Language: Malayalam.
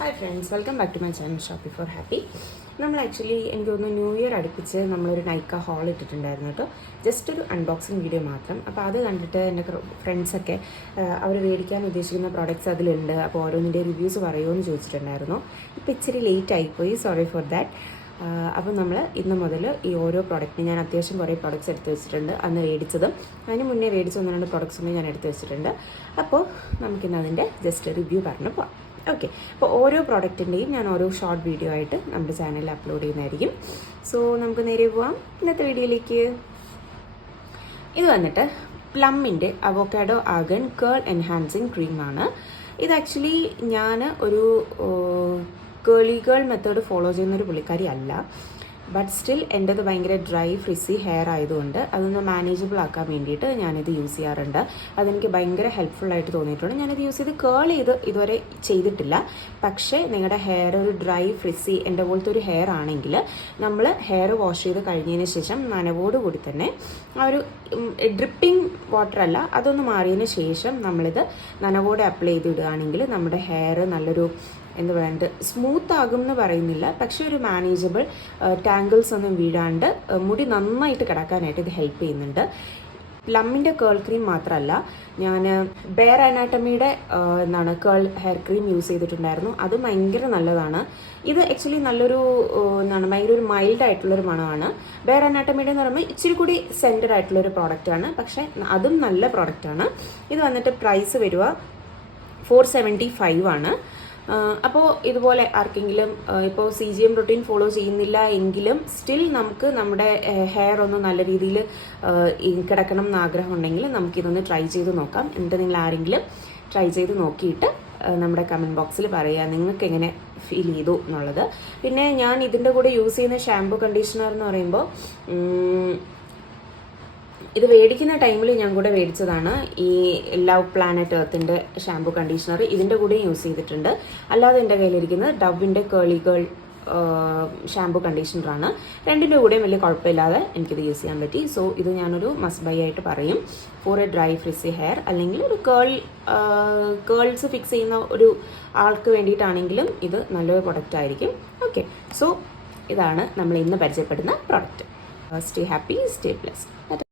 Hi friends, welcome back to my channel shoppy for happy. നമ്മൾ ആക്ച്വലി എനിക്ക് തോന്നുന്നു ന്യൂ ഇയർ അടുപ്പിച്ച് നമ്മളൊരു നൈക്ക ഹോൾ ഇട്ടിട്ടുണ്ടായിരുന്നു കേട്ടോ. ജസ്റ്റ് ഒരു അൺബോക്സിങ് വീഡിയോ മാത്രം. അപ്പോൾ അത് കണ്ടിട്ട് എൻ്റെ ഫ്രണ്ട്സൊക്കെ അവർ മേടിക്കാൻ ഉദ്ദേശിക്കുന്ന പ്രോഡക്റ്റ്സ് അതിലുണ്ട്, അപ്പോൾ ഓരോന്നിൻ്റെ റിവ്യൂസ് പറയുമോ എന്ന് ചോദിച്ചിട്ടുണ്ടായിരുന്നു. ഇപ്പോൾ ഇച്ചിരി ലേറ്റ് ആയിപ്പോയി, സോറി ഫോർ ദാറ്റ്. അപ്പോൾ നമ്മൾ ഇന്ന് മുതൽ ഈ ഓരോ പ്രോഡക്റ്റിന് ഞാൻ അത്യാവശ്യം കുറേ പ്രോഡക്റ്റ്സ് എടുത്ത് വെച്ചിട്ടുണ്ട്. അന്ന് മേടിച്ചതും അതിന് മുന്നേ മേടിച്ച 1-2 പ്രോഡക്റ്റ്സും ഞാൻ എടുത്ത് വെച്ചിട്ടുണ്ട്. അപ്പോൾ നമുക്കിന്ന് അതിൻ്റെ ജസ്റ്റ് റിവ്യൂ പറഞ്ഞു പോകാം. ഓക്കെ, അപ്പോൾ ഓരോ പ്രോഡക്റ്റിൻ്റെയും ഞാൻ ഓരോ ഷോർട്ട് വീഡിയോ ആയിട്ട് നമ്മുടെ ചാനലിൽ അപ്ലോഡ് ചെയ്യുന്നതായിരിക്കും. സോ നമുക്ക് നേരെ പോവാം ഇന്നത്തെ വീഡിയോയിലേക്ക്. ഇത് വന്നിട്ട് പ്ലമ്മിൻ്റെ അവോക്കാഡോ ആർഗൻ കേൾ എൻഹാൻസിങ് ക്രീമാണ്. ഇത് ആക്ച്വലി ഞാൻ ഒരു കേളി ഗേൾ മെത്തേഡ് ഫോളോ ചെയ്യുന്നൊരു പുള്ളിക്കാരി അല്ല, ബട്ട് സ്റ്റിൽ എൻ്റെത് ഭയങ്കര ഡ്രൈ ഫ്രിസി ഹെയർ ആയതുകൊണ്ട് അതൊന്ന് മാനേജബിൾ ആക്കാൻ വേണ്ടിയിട്ട് ഞാനിത് യൂസ് ചെയ്യാറുണ്ട്. അതെനിക്ക് ഭയങ്കര ഹെൽപ്ഫുള്ളായിട്ട് തോന്നിയിട്ടുണ്ട്. ഞാനിത് യൂസ് ചെയ്ത് കേൾ ചെയ്ത് ഇതുവരെ ചെയ്തിട്ടില്ല. പക്ഷേ നിങ്ങളുടെ ഹെയർ ഒരു ഡ്രൈ ഫ്രിസി എൻ്റെ പോലത്തെ ഒരു ഹെയർ ആണെങ്കിൽ നമ്മൾ ഹെയർ വാഷ് ചെയ്ത് കഴിഞ്ഞതിന് ശേഷം നനവോടുകൂടി തന്നെ ആ ഒരു ഡ്രിപ്പിംഗ് വാട്ടർ അല്ല, അതൊന്ന് മാറിയതിന് ശേഷം നമ്മളിത് നനവോടെ അപ്ലൈ ചെയ്തിടുകയാണെങ്കിൽ നമ്മുടെ ഹെയർ നല്ലൊരു എന്താ പറയുന്നത് സ്മൂത്ത് ആകും എന്ന് പറയുന്നില്ല, പക്ഷേ ഒരു മാനേജബിൾ ടാങ്കിൾസ് ഒന്നും വീഴാണ്ട് മുടി നന്നായിട്ട് കിടക്കാനായിട്ട് ഇത് ഹെൽപ്പ് ചെയ്യുന്നുണ്ട്. പ്ലമ്മിൻ്റെ കേൾ ക്രീം മാത്രമല്ല, ഞാൻ ബെയർ അനാട്ടമിയുടെ കേൾ ഹെയർ ക്രീം യൂസ് ചെയ്തിട്ടുണ്ടായിരുന്നു. അത് ഭയങ്കര നല്ലതാണ്. ഇത് ആക്ച്വലി നല്ലൊരു ഭയങ്കര ഒരു മൈൽഡ് ആയിട്ടുള്ളൊരു മണമാണ്. ബെയർ അനാട്ടമിയുടെ എന്ന് പറയുമ്പോൾ ഇച്ചിരി കൂടി സെൻറ്റഡ് ആയിട്ടുള്ളൊരു പ്രോഡക്റ്റാണ്, പക്ഷേ അതും നല്ല പ്രോഡക്റ്റാണ്. ഇത് വന്നിട്ട് പ്രൈസ് വരിക 475 ആണ്. അപ്പോൾ ഇതുപോലെ ആർക്കെങ്കിലും ഇപ്പോൾ CGM റൊട്ടീൻ ഫോളോ ചെയ്യുന്നില്ല എങ്കിലും സ്റ്റിൽ നമുക്ക് നമ്മുടെ ഹെയർ ഒന്ന് നല്ല രീതിയിൽ കിടക്കണം എന്ന് ആഗ്രഹം ഉണ്ടെങ്കിൽ നമുക്കിതൊന്ന് ട്രൈ ചെയ്ത് നോക്കാം. എന്നിട്ട് നിങ്ങൾ ആരെങ്കിലും ട്രൈ ചെയ്ത് നോക്കിയിട്ട് നമ്മുടെ കമൻറ്റ് ബോക്സിൽ പറയുക നിങ്ങൾക്ക് എങ്ങനെ ഫീൽ ചെയ്തു എന്നുള്ളത്. പിന്നെ ഞാൻ ഇതിൻ്റെ കൂടെ യൂസ് ചെയ്യുന്ന ഷാംപൂ കണ്ടീഷണർ എന്ന് പറയുമ്പോൾ ഇത് മേടിക്കുന്ന ടൈമിൽ ഞാൻ കൂടെ മേടിച്ചതാണ് ഈ ലവ് പ്ലാനറ്റ് എർത്തിൻ്റെ ഷാംപൂ കണ്ടീഷണർ. ഇതിൻ്റെ കൂടെ യൂസ് ചെയ്തിട്ടുണ്ട്. അല്ലാതെ എൻ്റെ കയ്യിലിരിക്കുന്നത് ഡവിൻ്റെ കേളി ഗേൾ ഷാംപൂ കണ്ടീഷണറാണ്. രണ്ടിൻ്റെ കൂടെയും വലിയ കുഴപ്പമില്ലാതെ എനിക്കിത് യൂസ് ചെയ്യാൻ പറ്റി. സോ ഇത് ഞാനൊരു മസ്റ്റ് ബൈ ആയിട്ട് പറയും for a dry frizzy hair, അല്ലെങ്കിൽ ഒരു കേൾസ് ഫിക്സ് ചെയ്യുന്ന ഒരു ആൾക്ക് വേണ്ടിയിട്ടാണെങ്കിലും ഇത് നല്ലൊരു പ്രൊഡക്റ്റ് ആയിരിക്കും. ഓക്കെ, സോ ഇതാണ് നമ്മൾ ഇന്ന് പരിചയപ്പെടുന്ന product. Stay happy, stay blessed.